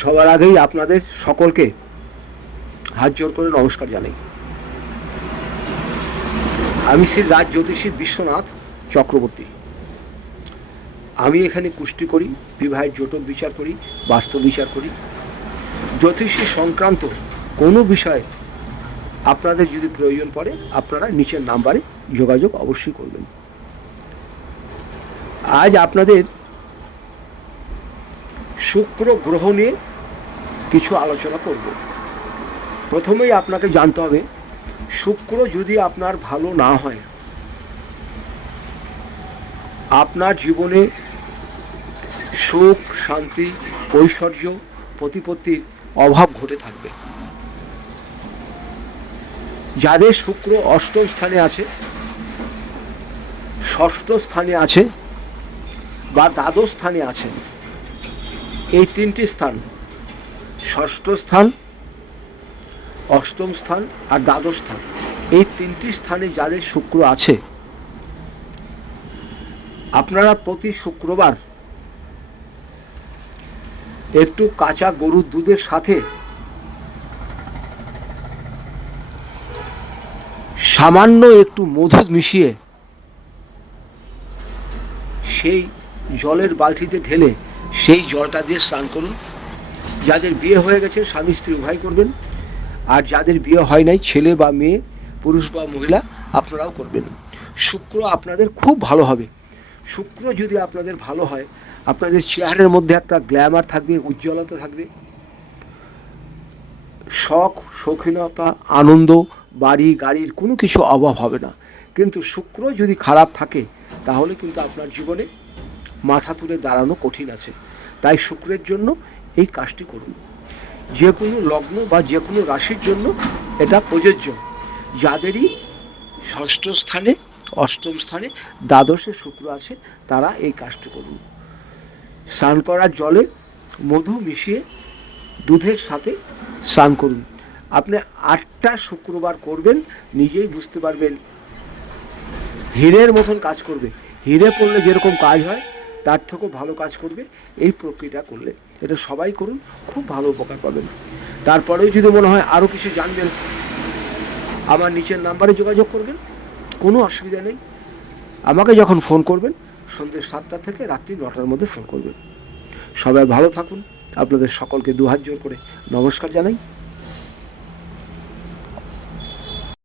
সবার আগেই আপনাদের সকলকে হাত জোর করে নমস্কার জানাই। আমি শ্রী রাজ জ্যোতিষী বিশ্বনাথ চক্রবর্তী। আমি এখানে কুষ্টি করি, বিবাহের জটক বিচার করি, বাস্তব বিচার করি। জ্যোতিষী সংক্রান্ত কোনো বিষয়ে আপনাদের যদি প্রয়োজন পড়ে আপনারা নিচের নাম্বারে যোগাযোগ অবশ্যই করবেন। আজ আপনাদের শুক্র গ্রহ নিয়ে কিছু আলোচনা করব। প্রথমেই আপনাকে জানতে হবে, শুক্র যদি আপনার ভালো না হয়, আপনার জীবনে সুখ, শান্তি, ঐশ্বর্য, প্রতিপত্তির অভাব ঘটে থাকবে। যাদের শুক্র অষ্টম স্থানে আছে, ষষ্ঠ স্থানে আছে বা দ্বাদশ স্থানে আছে, এই তিনটি স্থান, ষষ্ঠ স্থান, অষ্টম স্থান আর দ্বাদশ স্থান, এই তিনটি স্থানে যাদের শুক্র আছে, আপনারা প্রতি শুক্রবার একটু কাঁচা গরুর দুধের সাথে সামান্য একটু মধু মিশিয়ে সেই জলের বালতিতে ঢেলে সেই জলটা দিয়ে স্নান করুন। যাদের বিয়ে হয়ে গেছে স্বামী স্ত্রী উভয় করবেন, আর যাদের বিয়ে হয় নাই, ছেলে বা মেয়ে, পুরুষ বা মহিলা, আপনারাও করবেন। শুক্র আপনাদের খুব ভালো হবে। শুক্র যদি আপনাদের ভালো হয়, আপনাদের চেহারার মধ্যে একটা গ্ল্যামার থাকবে, উজ্জ্বলতা থাকবে, শখ, শৌখিনতা, আনন্দ, বাড়ি গাড়ির কোনো কিছু অভাব হবে না। কিন্তু শুক্র যদি খারাপ থাকে তাহলে কিন্তু আপনার জীবনে মাথা তুলে দাঁড়ানো কঠিন আছে। তাই শুক্রের জন্য এই কাজটি করুন। যে কোনো লগ্ন বা যে কোনো রাশির জন্য এটা প্রযোজ্য। যাদেরই ষষ্ঠ স্থানে, অষ্টম স্থানে, দ্বাদশে শুক্র আছে, তারা এই কাজটি করুন। স্নান করার জলে মধু মিশিয়ে দুধের সাথে স্নান করুন। আপনি 8টা শুক্রবার করবেন, নিজেই বুঝতে পারবেন হীরের মতন কাজ করবে। হীরে করলে যেরকম কাজ হয় তার থেকেও ভালো কাজ করবে এই প্রক্রিয়া করলে। এটা সবাই করুন, খুব ভালো উপকার পাবেন। তারপরেও যদি মনে হয় আরও কিছু জানবেন, আমার নিচের নাম্বারে যোগাযোগ করবেন, কোনো অসুবিধা নেই। আমাকে যখন ফোন করবেন সন্ধ্যে 7টা থেকে রাত্রি 9টার মধ্যে ফোন করবেন। সবাই ভালো থাকুন। আপনাদের সকলকে দুহাত জোর করে নমস্কার জানাই।